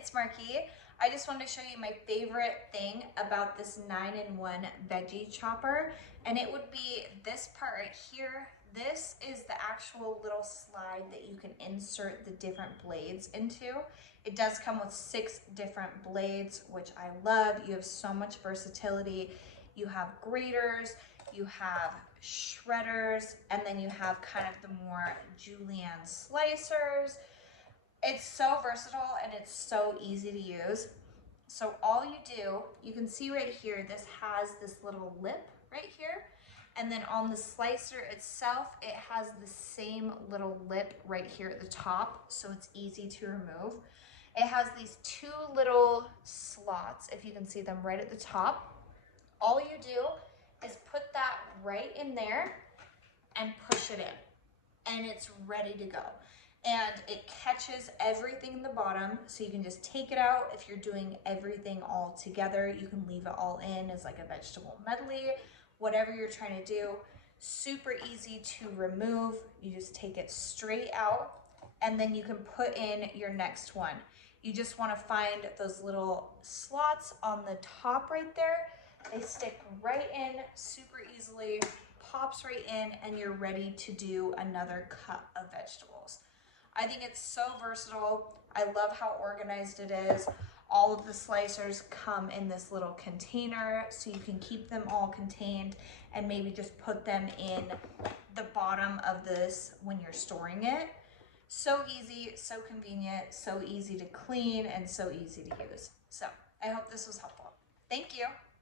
it's Marky. I just wanted to show you my favorite thing about this 9-in-1 veggie chopper, and it would be this part right here. This is the actual little slide that you can insert the different blades into. It does come with 6 different blades, which I love. You have so much versatility. You have graters, you have shredders, and then you have kind of the more julienne slicers. It's so versatile and it's so easy to use. So all you do, you can see right here, this has this little lip right here. And then on the slicer itself, it has the same little lip right here at the top, so it's easy to remove. It has these 2 little slots, if you can see them right at the top. All you do is put that right in there and push it in, and it's ready to go. And it catches everything in the bottom, so you can just take it out. If you're doing everything all together, you can leave it all in as like a vegetable medley, whatever you're trying to do. Super easy to remove. You just take it straight out, and then you can put in your next one. You just want to find those little slots on the top right there. They stick right in super easily, pops right in, and you're ready to do another cut of vegetables. I think it's so versatile. I love how organized it is. All of the slicers come in this little container, so you can keep them all contained and maybe just put them in the bottom of this when you're storing it. So easy, so convenient, so easy to clean, and so easy to use. So I hope this was helpful. Thank you.